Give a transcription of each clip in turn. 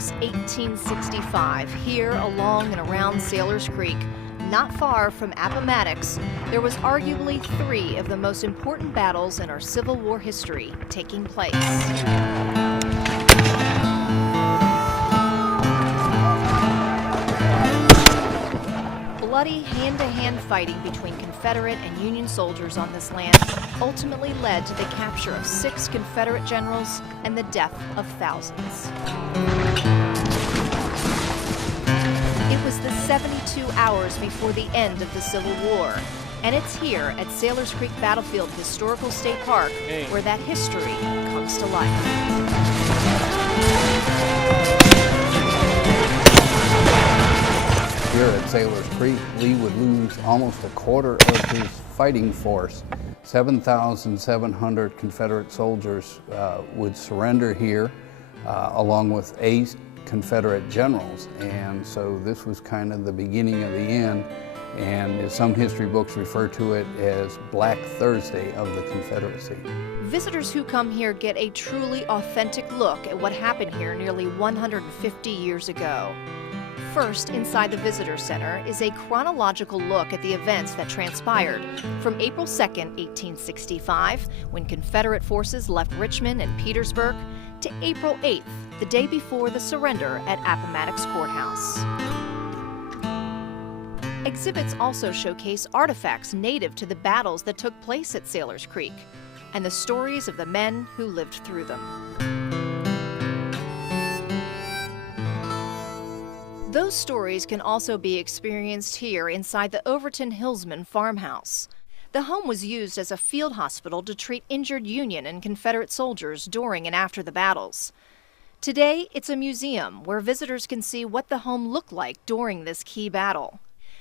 6, 1865, here along and around Sailors Creek, not far from Appomattox, there was arguably 3 of the most important battles in our Civil War history taking place. Bloody hand-to-hand fighting between Confederate and Union soldiers on this land ultimately led to the capture of 6 Confederate generals and the death of thousands. It was the 72 hours before the end of the Civil War, and it's here at Sailors Creek Battlefield Historical State Park where that history comes to life. Here at Sailors Creek, Lee would lose almost a quarter of his fighting force. 7,700 Confederate soldiers would surrender here, along with 8 Confederate generals. And so this was kind of the beginning of the end. And some history books refer to it as Black Thursday of the Confederacy. Visitors who come here get a truly authentic look at what happened here nearly 150 years ago. First, inside the Visitor Center is a chronological look at the events that transpired from April 2nd, 1865, when Confederate forces left Richmond and Petersburg, to April 8th, the day before the surrender at Appomattox Courthouse. Exhibits also showcase artifacts native to the battles that took place at Sailors Creek and the stories of the men who lived through them. Those stories can also be experienced here inside the Overton Hillsman farmhouse. The home was used as a field hospital to treat injured Union and Confederate soldiers during and after the battles. Today, it's a museum where visitors can see what the home looked like during this key battle.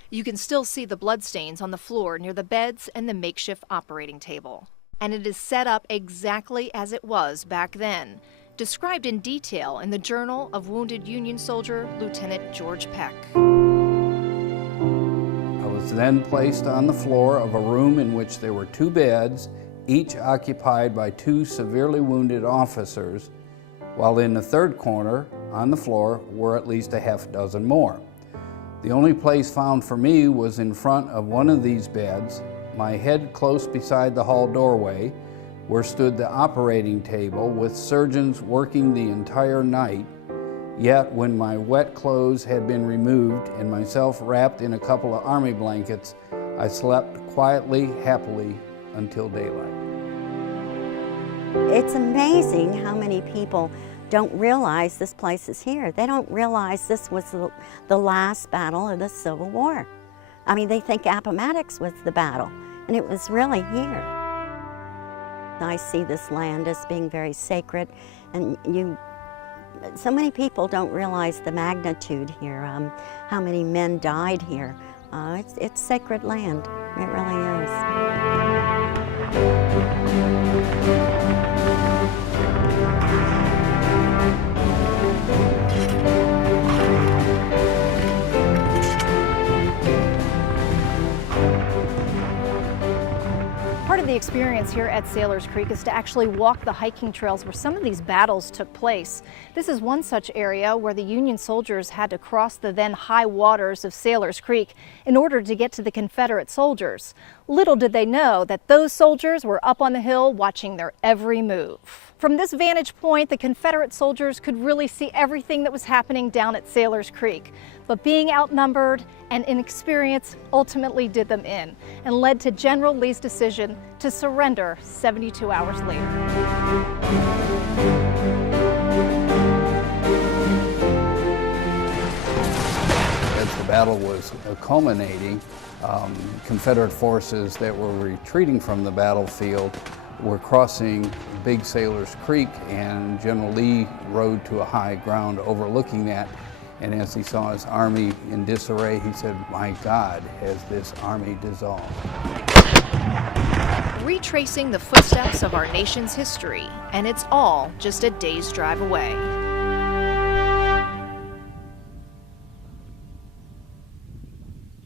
You can still see the bloodstains on the floor near the beds and the makeshift operating table. And it is set up exactly as it was back then, described in detail in the Journal of Wounded Union Soldier Lieutenant George Peck. I was then placed on the floor of a room in which there were 2 beds, each occupied by 2 severely wounded officers, while in the third corner on the floor were at least a half dozen more. The only place found for me was in front of one of these beds, my head close beside the hall doorway, where stood the operating table with surgeons working the entire night. Yet when my wet clothes had been removed and myself wrapped in a couple of army blankets, I slept quietly, happily until daylight. It's amazing how many people don't realize this place is here. They don't realize this was the last battle of the Civil War. I mean, they think Appomattox was the battle, and it was really here. I see this land as being very sacred, and so many people don't realize the magnitude here, how many men died here. It's sacred land, it really is. Part of the experience here at Sailors Creek is to actually walk the hiking trails where some of these battles took place. This is one such area where the Union soldiers had to cross the then high waters of Sailors Creek in order to get to the Confederate soldiers. Little did they know that those soldiers were up on the hill watching their every move. From this vantage point, the Confederate soldiers could really see everything that was happening down at Sailors Creek. But being outnumbered and inexperienced ultimately did them in and led to General Lee's decision to surrender 72 hours later. As the battle was culminating, Confederate forces that were retreating from the battlefield were crossing Big Sailors Creek, and General Lee rode to a high ground overlooking that. And as he saw his army in disarray, he said, "My God, has this army dissolved?" Retracing the footsteps of our nation's history, and it's all just a day's drive away.